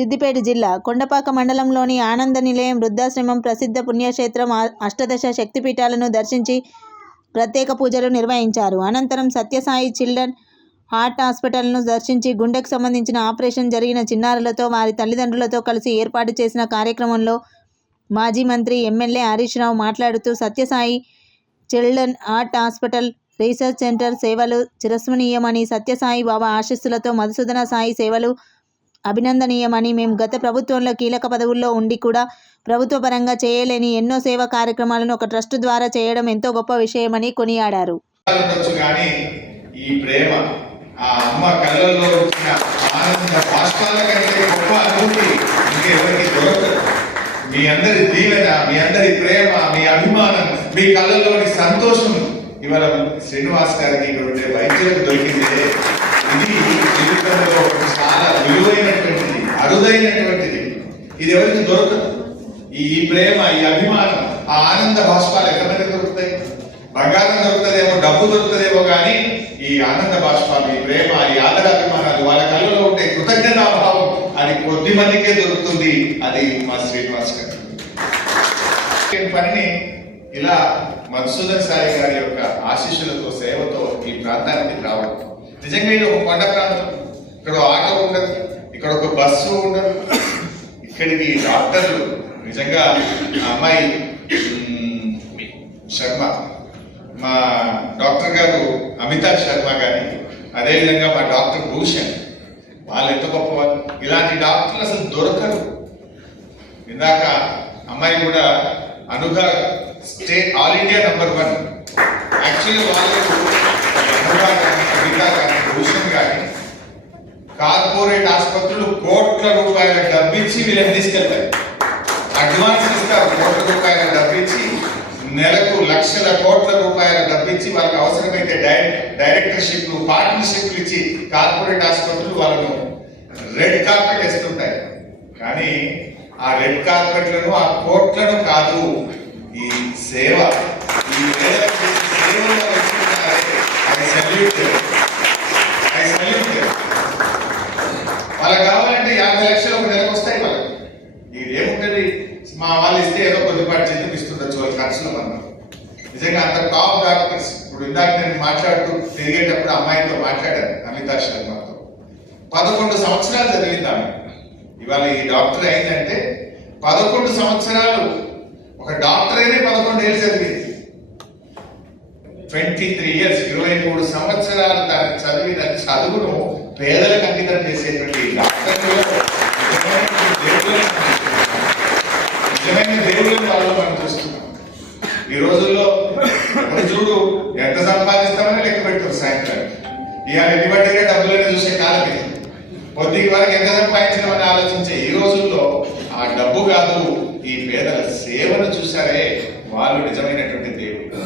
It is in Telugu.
సిద్దిపేట జిల్లా కొండపాక మండలంలోని ఆనంద నిలయం వృద్ధాశ్రమం ప్రసిద్ధ పుణ్యక్షేత్రం అష్టదశ శక్తిపీఠాలను దర్శించి ప్రత్యేక పూజలు నిర్వహించారు. అనంతరం సత్యసాయి చిల్డ్రన్ హార్ట్ హాస్పిటల్ను దర్శించి గుండెకు సంబంధించిన ఆపరేషన్ జరిగిన చిన్నారులతో వారి తల్లిదండ్రులతో కలిసి ఏర్పాటు చేసిన కార్యక్రమంలో మాజీ మంత్రి ఎమ్మెల్యే హరీష్ రావు మాట్లాడుతూ Sathyasai children heart hospital research centre సేవలు చిరస్మరణీయమని సత్యసాయి బాబా ఆశీస్సులతో మధుసూదన సాయి సేవలు అభినందనీయమని మేము గత ప్రభుత్వంలో కీలక పదవుల్లో ఉండి కూడా ప్రభుత్వ పరంగా చేయలేని ఎన్నో సేవా కార్యక్రమాలను ఒక ట్రస్ట్ ద్వారా చేయడం ఎంతో గొప్ప విషయమని కొనియాడారు. మీ అందరి దీవెన మీ అందరి ప్రేమ మీ అభిమానం మీ కళ్ళలోని సంతోషం. ఇవాళ శ్రీనివాస్ గారికి ఇక్కడ ఉండే వైద్యులకు దొరికిందే ఇది అరుదైనటువంటిది ఇది ఎవరికి దొరకదు. ఈ ప్రేమ ఈ అభిమానం ఆ ఆనంద బాష్పాలు ఎంతమంది దొరుకుతాయి? బంగారం దొరుకుతుందేమో డబ్బు దొరుకుతుందేమో కానీ ఈ ఆనంద బాష్పాలు ఈ ప్రేమ ఈ ఆదర అభిమానాలు వాళ్ళ కళ్ళలో ఉండే కృతజ్ఞతాభావం అది కొద్ది మందికే దొరుకుతుంది. అది మా శ్రీనివాస్ గారు పనిని ఇలా మధుసూదన్ సాయి గారి యొక్క ఆశీస్సులతో సేవతో ఈ ప్రాంతానికి రావడం. నిజంగా ఇది ఒక కొండ ప్రాంతం. ఇక్కడ ఆటో ఉండదు. ఇక్కడ ఒక బస్సు ఉండదు. ఇక్కడికి డాక్టర్లు నిజంగా అమ్మాయి శర్మ మా డాక్టర్ గారు అమితాబ్ శర్మ గారి అదేవిధంగా మా డాక్టర్ భూషణ్ వాళ్ళు ఎంత గొప్పవారు. ఇలాంటి డాక్టర్లు అసలు దొరకరు. ఇందాక అమ్మాయి కూడా అనుగా state all India number one. Actually వాళ్ళు అనుగా కానీ అమితా కానీ భూషణ్ కార్పొరేట్ ఆసుపత్రులు కోట్ల రూపాయల డబ్బిచ్చి వీళ్ళని తీసుకెళ్తాయి. అడ్వాన్స్ ఇస్తారు కోట్ల రూపాయల డబ్బిచ్చి నెలకు లక్షల కోట్ల రూపాయల డబ్బిచ్చి వాళ్ళకి అవసరమైతే డైరెక్ట్ డైరెక్టర్షిప్లు పార్ట్నర్షిప్లు ఇచ్చి కార్పొరేట్ ఆసుపత్రులు వాళ్ళను రెడ్ కార్పెట్ వేస్తుంటాయి. కానీ ఆ రెడ్ కార్పెట్లను ఆ కోట్లను కాదు ఈ సేవ ఈ అంటే యాభై లక్షలు ఒక నెలకు వస్తాయి వాళ్ళకి ఇది ఏముంటది మా వాళ్ళు ఇస్తే ఏదో కొద్దిపాటి చెందుకు ఇస్తుండొచ్చు వాళ్ళ ఖర్చులు మనం నిజంగా అంత టాప్ డాక్టర్స్ ఇప్పుడు ఇందాక నేను మాట్లాడుతూ తిరిగేటప్పుడు అమ్మాయితో మాట్లాడాను అమితా శర్మతో. పదకొండు సంవత్సరాలు చదివింది ఆమె. ఇవాళ ఈ డాక్టర్ అయిందంటే పదకొండు సంవత్సరాలు ఒక డాక్టర్ అయినే పదకొండు ఏళ్ళు చదివింది. ట్వంటీ త్రీ ఇయర్స్ ఇరవై మూడు సంవత్సరాలు దాన్ని చదివిన చదువును పేదలకు అంకితం చేసేటువంటి నిజమైన దేవుళ్ళని వాళ్ళు మనం చూస్తున్నాం. ఈ రోజుల్లో చూడు ఎంత సంపాదిస్తామని లెక్క పెడతారు సాయంత్రం ఇవాళ ఎన్ని బట్టిగా డబ్బులని చూసే కాలం ఇది. పొద్దుకి వరకు ఎంత సంపాదించడం ఆలోచించే ఈ రోజుల్లో ఆ డబ్బు కాదు ఈ పేదల సేవను చూసారే వాళ్ళు నిజమైనటువంటి దేవుడు